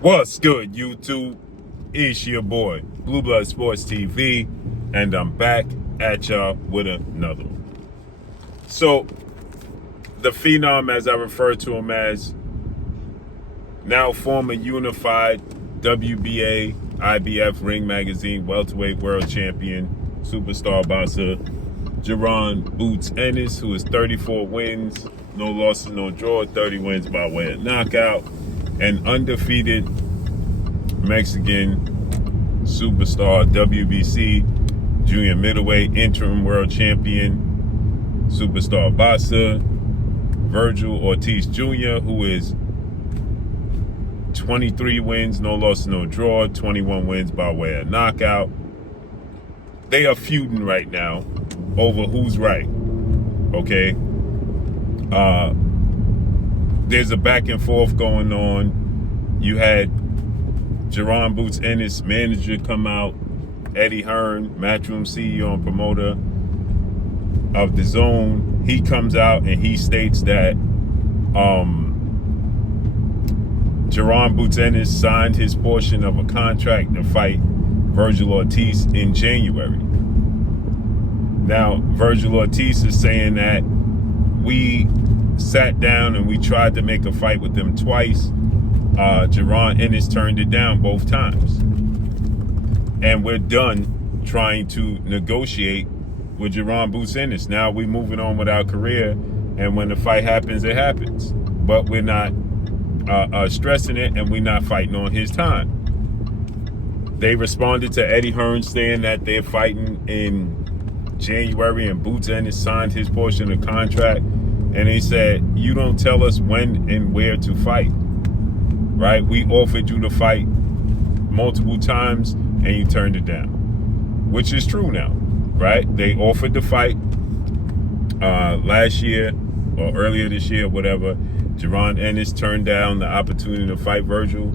What's good, YouTube? It's your boy, Blue Blood Sports TV, and I'm back at y'all with another one. So, the Phenom, as I refer to him as, now former unified WBA, IBF Ring Magazine welterweight world champion, superstar boxer, Jaron Boots Ennis, who is 34 wins, no losses, no draw, 30 wins by way of knockout, and undefeated Mexican superstar, WBC junior middleweight interim world champion, superstar boxer, Vergil Ortiz Jr., who is 23 wins, no loss, no draw, 21 wins by way of knockout. They are feuding right now over who's right, okay? There's a back and forth going on. You had Jaron Boots Ennis manager come out, Eddie Hearn, Matchroom CEO and promoter of the Zone. He comes out and he states that Jaron Boots Ennis signed his portion of a contract to fight Vergil Ortiz in January. Now, Vergil Ortiz is saying that we sat down and we tried to make a fight with them twice. Jaron Ennis turned it down both times. And we're done trying to negotiate with Jaron Boots Ennis. Now we're moving on with our career, and when the fight happens, it happens. But we're not stressing it, and we're not fighting on his time. They responded to Eddie Hearn saying that they're fighting in January, and Boots Ennis signed his portion of the contract. And they said, you don't tell us when and where to fight, right? We offered you to fight multiple times and you turned it down, which is true now, right? They offered to fight last year or earlier this year, whatever. Jaron Ennis turned down the opportunity to fight Vergil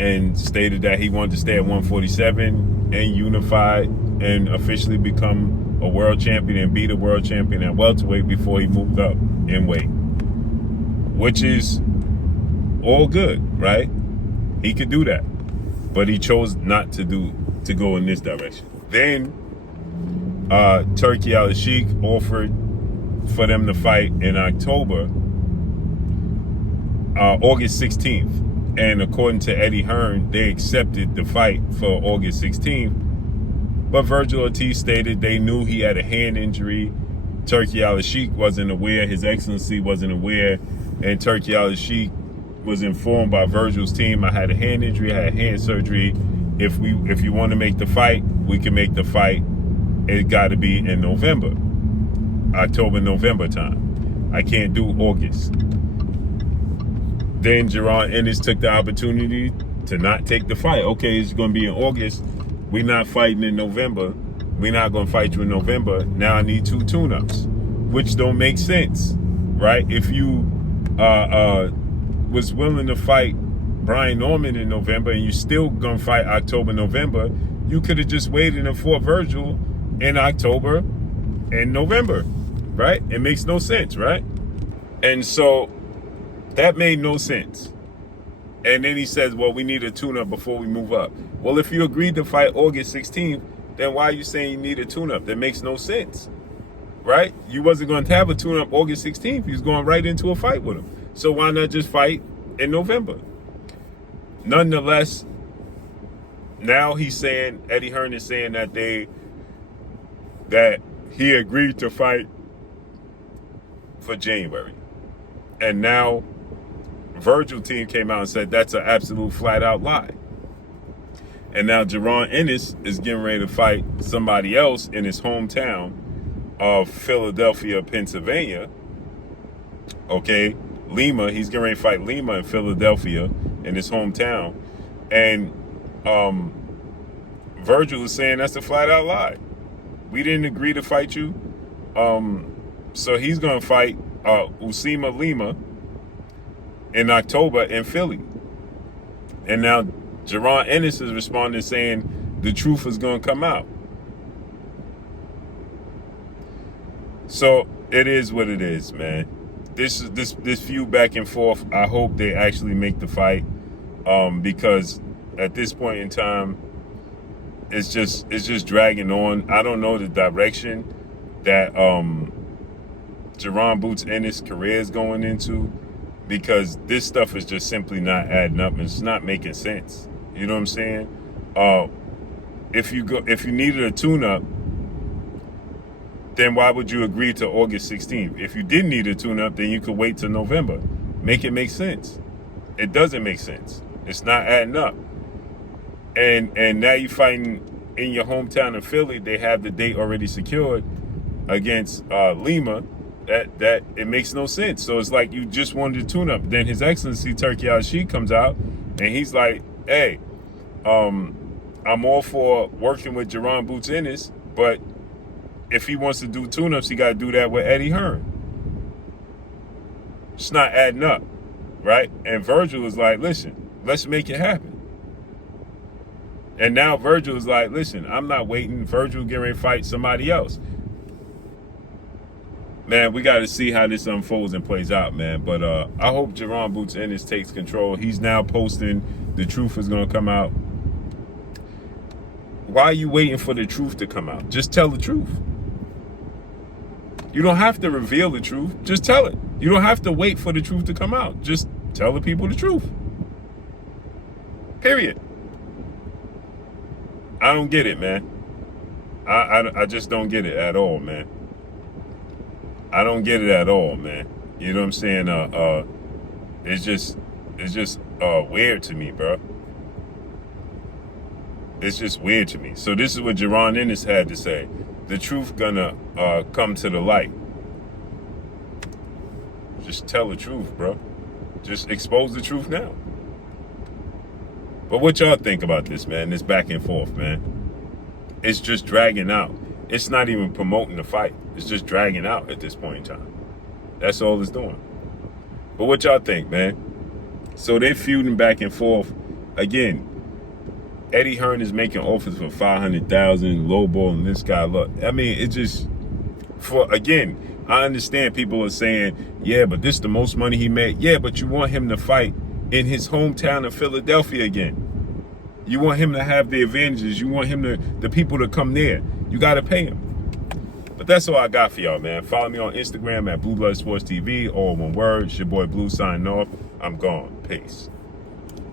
and stated that he wanted to stay at 147 and unify and officially become a world champion and beat a world champion at welterweight before he moved up in weight, which is all good, right? He could do that, but he chose not to go in this direction. Then Turki Al-Sheikh offered for them to fight in October, August 16th, and according to Eddie Hearn, they accepted the fight for August 16th. But Vergil Ortiz stated they knew he had a hand injury. Turki Al-Sheikh wasn't aware. His Excellency wasn't aware. And Turki Al-Sheikh was informed by Vergil's team, I had a hand injury, I had hand surgery. If you want to make the fight, we can make the fight. It got to be in November, October, November time. I can't do August. Then Jaron Ennis took the opportunity to not take the fight. Okay, it's going to be in August. We're not fighting in November. We're not going to fight you in November. Now I need 2 tune-ups, which don't make sense, right? If you was willing to fight Brian Norman in November and you still going to fight October, November, you could have just waited and fought Vergil in October and November, right? It makes no sense, right? And so that made no sense. And then he says, well, we need a tune-up before we move up. Well, if you agreed to fight August 16th, then why are you saying you need a tune-up? That makes no sense, right? You wasn't going to have a tune-up August 16th. You was going right into a fight with him. So why not just fight in November? Nonetheless, now he's saying, Eddie Hearn is saying that he agreed to fight for January. And now Vergil team came out and said that's an absolute flat-out lie. And now Jaron Ennis is getting ready to fight somebody else in his hometown of Philadelphia, Pennsylvania. Okay, Lima. He's getting ready to fight Lima in Philadelphia in his hometown. And Vergil is saying that's a flat-out lie. We didn't agree to fight you. So he's going to fight Usima Lima in October in Philly. And now Jaron Ennis is responding saying the truth is going to come out. So it is what it is, man. This feud back and forth, I hope they actually make the fight. because at this point in time, it's just dragging on. I don't know the direction that Jaron Boots Ennis' career is going into, because this stuff is just simply not adding up. It's not making sense. You know what I'm saying? If you needed a tune-up, then why would you agree to August 16th? If you didn't need a tune-up, then you could wait till November. Make it make sense. It doesn't make sense. It's not adding up. And now you're fighting in your hometown of Philly. They have the date already secured against Lima. That it makes no sense. So it's like you just wanted a tune-up. Then His Excellency Turki Al-Sheikh comes out and he's like, hey, I'm all for working with Jaron Boots Ennis, but if he wants to do tune-ups, he got to do that with Eddie Hearn. It's not adding up, right? And Vergil is like, listen, let's make it happen. And now Vergil is like, listen, I'm not waiting. Vergil getting ready to fight somebody else. Man, we got to see how this unfolds and plays out, man. But I hope Jaron Boots Ennis takes control. He's now posting the truth is going to come out. Why are you waiting for the truth to come out? Just tell the truth. You don't have to reveal the truth. Just tell it. You don't have to wait for the truth to come out. Just tell the people the truth. Period. I don't get it, man. I just don't get it at all, man. I don't get it at all, man. You know what I'm saying? It's just weird to me, bro. It's just weird to me. So this is what Jaron Ennis had to say. The truth gonna come to the light. Just tell the truth, bro. Just expose the truth now. But what y'all think about this, man? This back and forth, man. It's just dragging out. It's not even promoting the fight. It's just dragging out at this point in time. That's all it's doing. But what y'all think, man? So they're feuding back and forth. Again, Eddie Hearn is making offers for $500,000, lowballing this guy. Look, I mean, it just, again, I understand people are saying, yeah, but this is the most money he made. Yeah, but you want him to fight in his hometown of Philadelphia again. You want him to have the advantages. You want him the people to come there. You got to pay him. But that's all I got for y'all, man. Follow me on Instagram at Blue Blood Sports TV, all one word. It's your boy Blue signing off. I'm gone. Peace.